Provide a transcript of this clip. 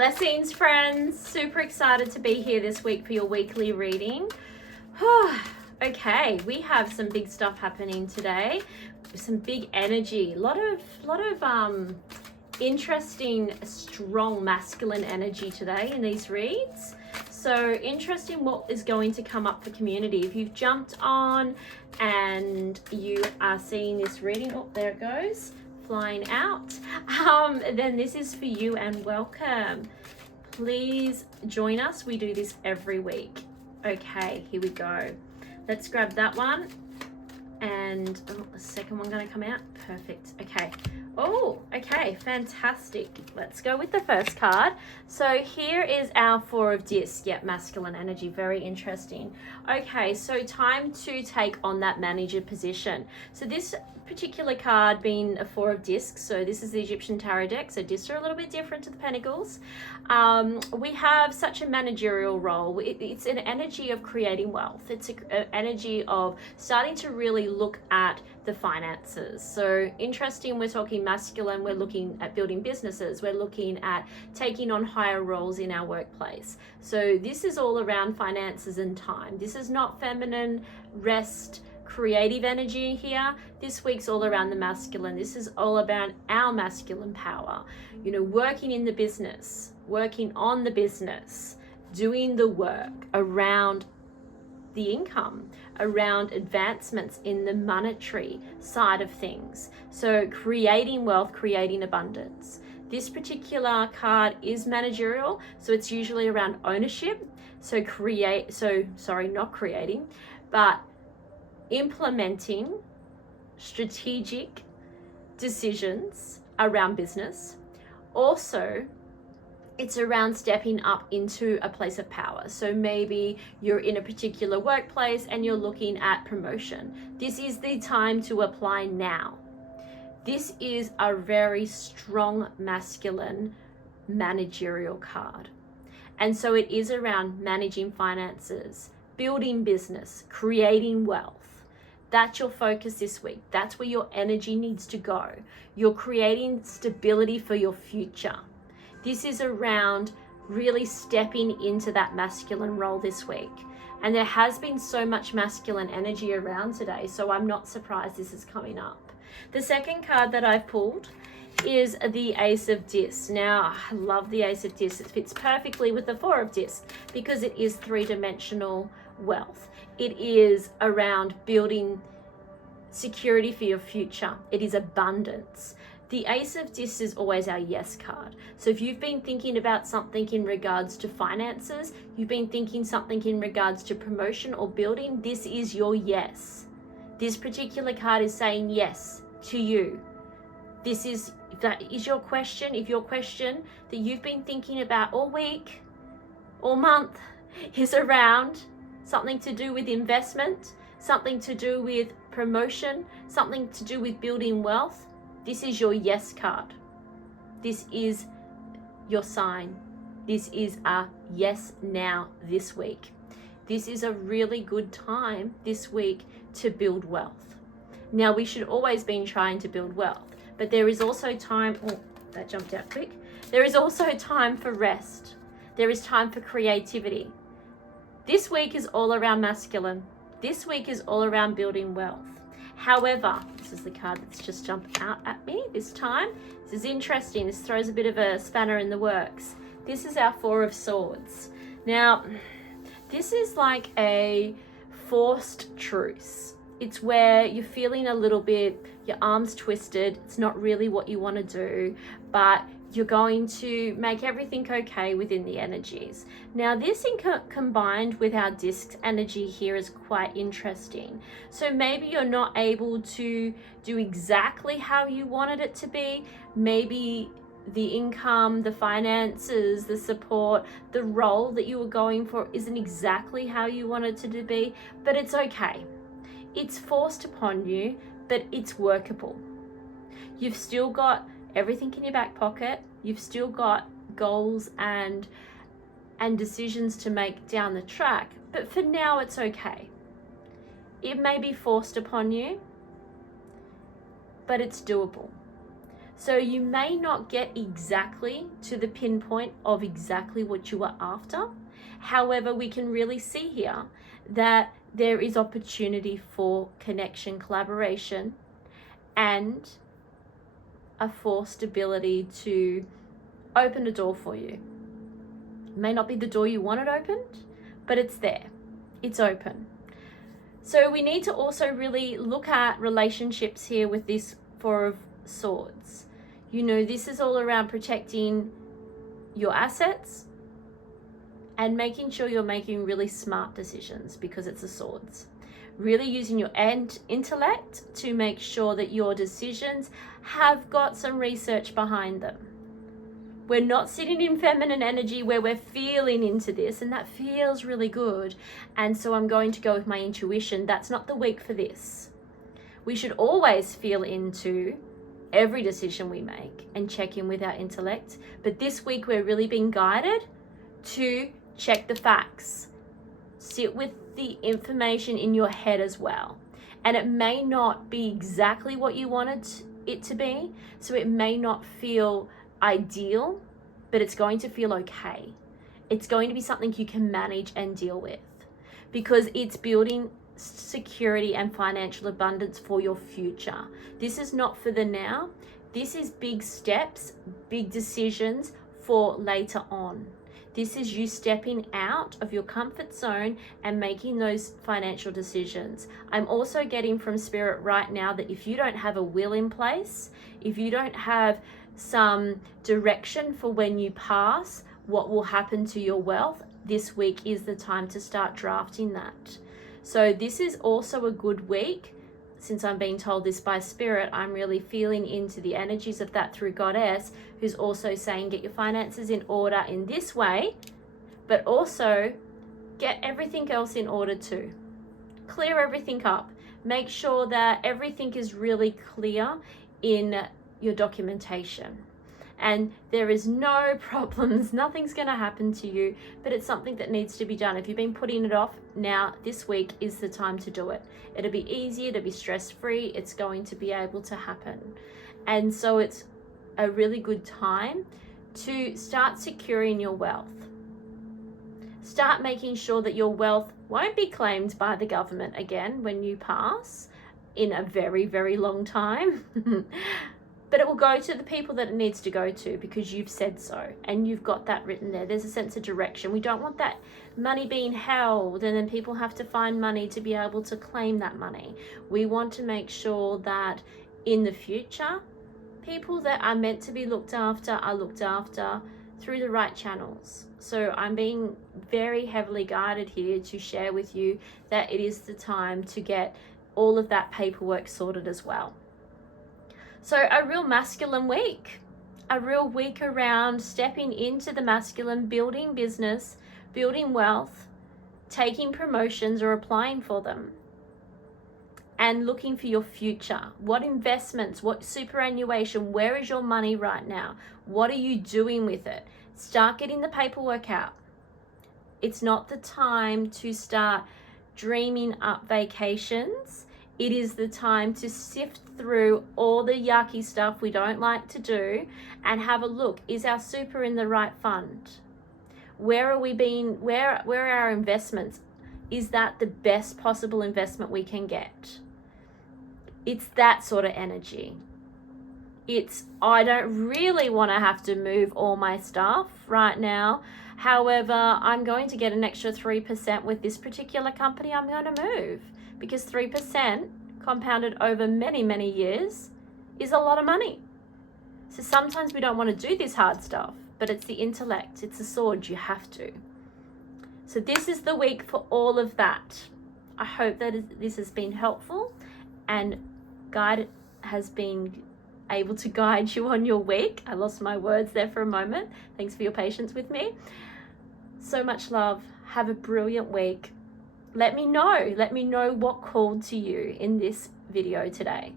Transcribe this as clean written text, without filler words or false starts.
Blessings, friends. Super excited to be here this week for your weekly reading. Okay, we have some big stuff happening today. Some big energy. A lot of interesting, strong masculine energy today in these reads. So interesting what is going to come up for community. If you've jumped on and you are seeing this reading, oh, there it goes, flying out, then this is for you and welcome. Please join us. We do this every week. Okay, here we go. Let's grab that one. And the second one going to come out. Perfect. Okay. Oh, okay. Fantastic. Let's go with the first card. So here is our Four of Discs. Yep, masculine energy. Very interesting. Okay, so time to take on that manager position. So this particular card being a Four of Discs, so this is the Egyptian tarot deck, so discs are a little bit different to the pentacles. We have such a managerial role. It's an energy of creating wealth. It's an energy of starting to really look at the finances. So interesting, we're talking masculine, we're looking at building businesses, we're looking at taking on higher roles in our workplace. So this is all around finances and time. This is not feminine, rest, creative energy here. This week's all around the masculine. This is all about our masculine power. You know, working in the business, working on the business, doing the work around the income, around advancements in the monetary side of things. So creating wealth, creating abundance. This particular card is managerial, so it's usually around ownership. So not creating, but implementing strategic decisions around business. Also, it's around stepping up into a place of power. So maybe you're in a particular workplace and you're looking at promotion. This is the time to apply now. This is a very strong masculine managerial card. And so it is around managing finances, building business, creating wealth. That's your focus this week. That's where your energy needs to go. You're creating stability for your future. This is around really stepping into that masculine role this week. And there has been so much masculine energy around today, so I'm not surprised this is coming up. The second card that I've pulled is the Ace of Discs. Now, I love the Ace of Discs. It fits perfectly with the Four of Discs because it is three-dimensional wealth. It is around building security for your future. It is abundance. The Ace of Discs is always our yes card. So if you've been thinking about something in regards to finances, you've been thinking something in regards to promotion or building, this is your yes. This particular card is saying yes to you. If that is your question, if your question that you've been thinking about all week, all month, is around something to do with investment, something to do with promotion, something to do with building wealth, this is your yes card. This is your sign. This is a yes now this week. This is a really good time this week to build wealth. Now, we should always be trying to build wealth, but there is also time, oh, that jumped out quick. There is also time for rest. There is time for creativity. This week is all around masculine. This week is all around building wealth. However, this is the card that's just jumped out at me this time. This is interesting. This throws a bit of a spanner in the works. This is our Four of Swords. Now, this is like a forced truce. It's where you're feeling a little bit, your arms twisted. It's not really what you want to do, but you're going to make everything okay within the energies. Now, this combined with our disc energy here is quite interesting. So maybe you're not able to do exactly how you wanted it to be. Maybe the income, the finances, the support, the role that you were going for isn't exactly how you wanted it to be, but it's okay. It's forced upon you, but it's workable. You've still got everything in your back pocket. You've still got goals and decisions to make down the track, but for now it's okay. It may be forced upon you, but it's doable. So you may not get exactly to the pinpoint of exactly what you are after. However, we can really see here that there is opportunity for connection, collaboration, and a forced ability to open a door for you. It may not be the door you wanted opened, but it's there. It's open. So we need to also really look at relationships here with this Four of Swords. You know, this is all around protecting your assets and making sure you're making really smart decisions, because it's the swords. Really using your intellect to make sure that your decisions have got some research behind them. We're not sitting in feminine energy where we're feeling into this, and that feels really good. And so I'm going to go with my intuition. That's not the week for this. We should always feel into every decision we make and check in with our intellect. But this week we're really being guided to check the facts. Sit with the information in your head as well. And it may not be exactly what you wanted it to be. So it may not feel ideal, but it's going to feel okay. It's going to be something you can manage and deal with, because it's building security and financial abundance for your future. This is not for the now. This is big steps, big decisions for later on. This is you stepping out of your comfort zone and making those financial decisions. I'm also getting from Spirit right now that if you don't have a will in place, if you don't have some direction for when you pass, what will happen to your wealth, this week is the time to start drafting that. So this is also a good week. Since I'm being told this by Spirit, I'm really feeling into the energies of that through Goddess, who's also saying get your finances in order in this way, but also get everything else in order too. Clear everything up. Make sure that everything is really clear in your documentation. And there is no problems, nothing's going to happen to you, but it's something that needs to be done. If you've been putting it off, now this week is the time to do it. It'll be easy, it'll be stress-free, it's going to be able to happen. And so it's a really good time to start securing your wealth. Start making sure that your wealth won't be claimed by the government again when you pass in a very, very long time. But it will go to the people that it needs to go to, because you've said so and you've got that written there. There's a sense of direction. We don't want that money being held and then people have to find money to be able to claim that money. We want to make sure that in the future, people that are meant to be looked after are looked after through the right channels. So I'm being very heavily guided here to share with you that it is the time to get all of that paperwork sorted as well. So a real masculine week, a real week around stepping into the masculine, building business, building wealth, taking promotions or applying for them, and looking for your future. What investments, what superannuation, where is your money right now? What are you doing with it? Start getting the paperwork out. It's not the time to start dreaming up vacations. It is the time to sift through all the yucky stuff we don't like to do and have a look. Is our super in the right fund? Where are our investments? Is that the best possible investment we can get? It's that sort of energy. It's, I don't really want to have to move all my stuff right now. However, I'm going to get an extra 3% with this particular company I'm going to move, because 3% compounded over many, many years is a lot of money. So sometimes we don't want to do this hard stuff, but it's the intellect, it's the sword, you have to. So this is the week for all of that. I hope that this has been helpful and has been able to guide you on your week. I lost my words there for a moment. Thanks for your patience with me. So much love. Have a brilliant week. Let me know what called to you in this video today.